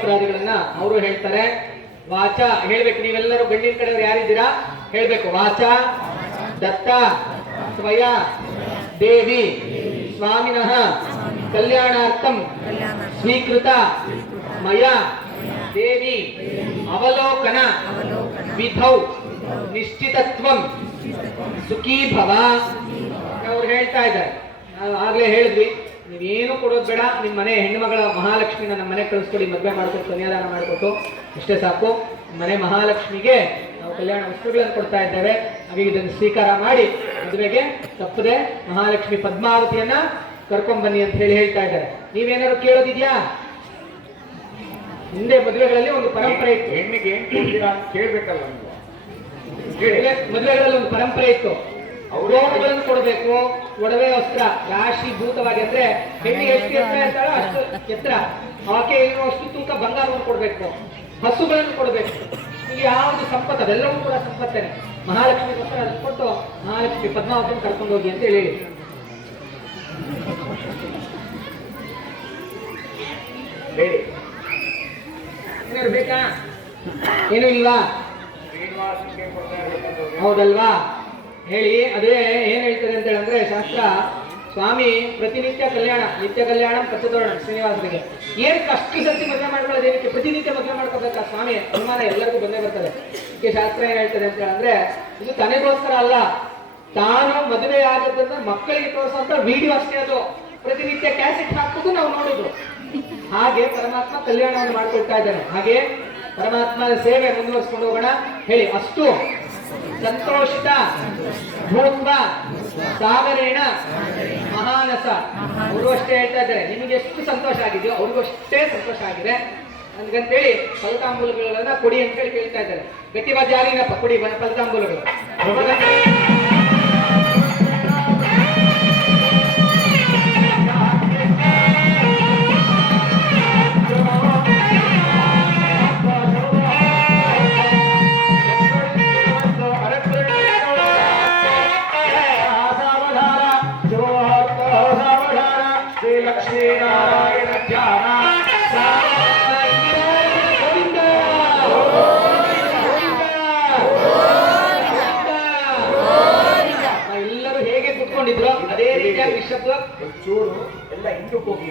ಅಂಗವಸ್ತ್ರಾದಿಗಳನ್ನ ಅವರು ಹೇಳ್ತಾರೆ. ವಾಚ ಹೇಳ್ಬೇಕು, ನೀವೆಲ್ಲರೂ ಗಂಡಿನ ಕಡೆಯವರು ಯಾರಿದ್ದೀರಾ ಹೇಳ್ಬೇಕು. ವಾಚ ದತ್ತ ಸ್ವಯ ದೇವಿ ಸ್ವಾಮಿನಃ ಕಲ್ಯಾಣಾರ್ಥಂ ಸ್ವೀಕೃತ ಮಯ ದೇವಿ ಅವಲೋಕನ ವಿಧೌ ನಿಶ್ಚಿತತ್ವಂ ಸುಖೀ ಭವ. ಅವ್ರು ಹೇಳ್ತಾ ಇದ್ದಾರೆ, ನಾವು ಆಗ್ಲೇ ಹೇಳಿದ್ವಿ, ನೀವೇನು ಕೊಡೋದು ಬೇಡ, ನಿಮ್ಮ ಮನೆ ಹೆಣ್ಣುಮಗಳ ಮಹಾಲಕ್ಷ್ಮಿನ ನಮ್ಮ ಮನೆ ಕಳಿಸ್ಕೊಡಿ, ಮದುವೆ ಮಾಡ್ಕೊಟ್ಟು ಕನ್ಯಾದಾನ ಮಾಡಿಕೊಟ್ಟು ಇಷ್ಟೇ ಸಾಕು. ಮನೆ ಮಹಾಲಕ್ಷ್ಮಿಗೆ ನಾವು ಕಲ್ಯಾಣ ವಸ್ತುಗಳನ್ನು ಕೊಡ್ತಾ ಇದ್ದೇವೆ, ಹಾಗೆ ಇದನ್ನು ಸ್ವೀಕಾರ ಮಾಡಿ ಮದುವೆಗೆ ತಪ್ಪದೆ ಮಹಾಲಕ್ಷ್ಮಿ ಪದ್ಮಾವತಿಯನ್ನ ಕರ್ಕೊಂಡ್ಬನ್ನಿ ಅಂತ ಹೇಳ್ತಾ ಇದ್ದಾರೆ. ನೀವೇನಾದ್ರು ಕೇಳೋದಿದ್ಯಾ? ಹಿಂದೆ ಮದುವೆಗಳಲ್ಲಿ ಒಂದು ಪರಂಪರೆ ಇತ್ತು, ಹೆಣ್ಣಿಗೆ ಕೇಳ್ಬೇಕಲ್ಲ, ಮದುವೆಗಳಲ್ಲಿ ಒಂದು ಪರಂಪರೆ ಇತ್ತು. ಗೌರವಗಳನ್ನು ಕೊಡಬೇಕು, ಒಡವೆ ವಸ್ತ್ರ ರಾಶಿಭೂತವಾಗಿ, ಅಂದ್ರೆ ಹೆಣ್ಣಿಗೆ ಎಷ್ಟು ಎತ್ತರ ಇರ್ತಾಳೋ ಅಷ್ಟು ಎತ್ತರ, ಆಕೆ ಇರುವ ಅಷ್ಟು ತೂಕ ಬಂಗಾರವನ್ನು ಕೊಡಬೇಕು, ಹಸುಗಳನ್ನು ಕೊಡಬೇಕು. ಈಗ ಯಾವುದು ಸಂಪತ್ತು ಅದೆಲ್ಲವೂ ಕೂಡ ಸಂಪತ್ತೇನೆ. ಮಹಾಲಕ್ಷ್ಮಿಗೋಸ್ಕರ ಅದನ್ನು ಕೊಟ್ಟು ಮಹಾಲಕ್ಷ್ಮಿ ಪದ್ಮಾವತಿಯನ್ನು ಕರ್ಕೊಂಡು ಹೋಗಿ ಅಂತ ಹೇಳಿ ಏನಾದ್ರು ಬೇಕಾ? ಏನು ಇಲ್ವಾ? ಹೌದಲ್ವಾ? ಹೇಳಿ. ಅದೇ ಏನ್ ಹೇಳ್ತದೆ ಅಂತ ಹೇಳಿದ್ರೆ ಶಾಸ್ತ್ರ, ಸ್ವಾಮಿ ಪ್ರತಿನಿತ್ಯ ಕಲ್ಯಾಣ, ನಿತ್ಯ ಕಲ್ಯಾಣ ಪಚ್ಚತೋರಣ ಶ್ರೀನಿವಾಸನಿಗೆ ಏನಕ್ಕೆ ಅಷ್ಟು ಸತಿ ಮದುವೆ ಮಾಡ್ಕೊಳ್ಳೋದು, ಏನಕ್ಕೆ ಪ್ರತಿನಿತ್ಯ ಮದುವೆ ಮಾಡ್ಕೋಬೇಕಾ ಸ್ವಾಮಿ ಅನುಮಾನ ಎಲ್ಲರಿಗೂ ಬಂದೇ ಬರ್ತದೆ. ಇದಕ್ಕೆ ಶಾಸ್ತ್ರ ಏನ್ ಹೇಳ್ತದೆ ಅಂತ ಹೇಳಿದ್ರೆ, ಇದು ತನಗೋಸ್ಕರ ಅಲ್ಲ, ತಾನು ಮದುವೆ ಆದದ್ದನ್ನ ಮಕ್ಕಳಿಗೆ ತೋರಿಸುವಂತ ವಿಡಿಯೋ ಅಷ್ಟೇ. ಅದು ಪ್ರತಿನಿತ್ಯ ಕ್ಯಾಸೆಟ್ ಹಾಕೋದು ನಾವು ನೋಡುದು. ಹಾಗೆ ಪರಮಾತ್ಮ ಕಲ್ಯಾಣವನ್ನು ಮಾಡ್ಕೊಳ್ತಾ ಇದ್ದಾನೆ. ಹಾಗೆ ಪರಮಾತ್ಮನ ಸೇವೆ ಮುಂದುವರಿಸ್ಕೊಂಡು ಹೋಗೋಣ. ಹೇಳಿ. ಅಷ್ಟು ಸಂತೋಷಿತ ಭೂತ್ವ ಸಾಗರೇಣ ಮಹಾನಸ. ಅವರು ಅಷ್ಟೇ ಹೇಳ್ತಾ ಇದ್ದಾರೆ, ನಿಮಗೆ ಎಷ್ಟು ಸಂತೋಷ ಆಗಿದೆಯೋ ಅವ್ರಿಗೂ ಅಷ್ಟೇ ಸಂತೋಷ ಆಗಿದೆ ಅಂತೇಳಿ ಫಲತಾಂಬೂಲಗಳನ್ನ ಕೊಡಿ ಅಂತೇಳಿ ಕೇಳ್ತಾ ಇದ್ದಾರೆ. ಗಟ್ಟಿಬಾಜಿ ಯಾರಿನಪ್ಪ ಕೊಡಿ ಫಲತಾಂಬೂಲಗಳು. ಎಲ್ಲರೂ ಹೇಗೆ ಕುತ್ಕೊಂಡಿದ್ರು ಅದೇ ರೀತಿಯಾಗಿ ನಿಶ್ಶಬ್ದ ಚೂರು ಎಲ್ಲ ಹಿಂದಕ್ಕೆ ಹೋಗಿ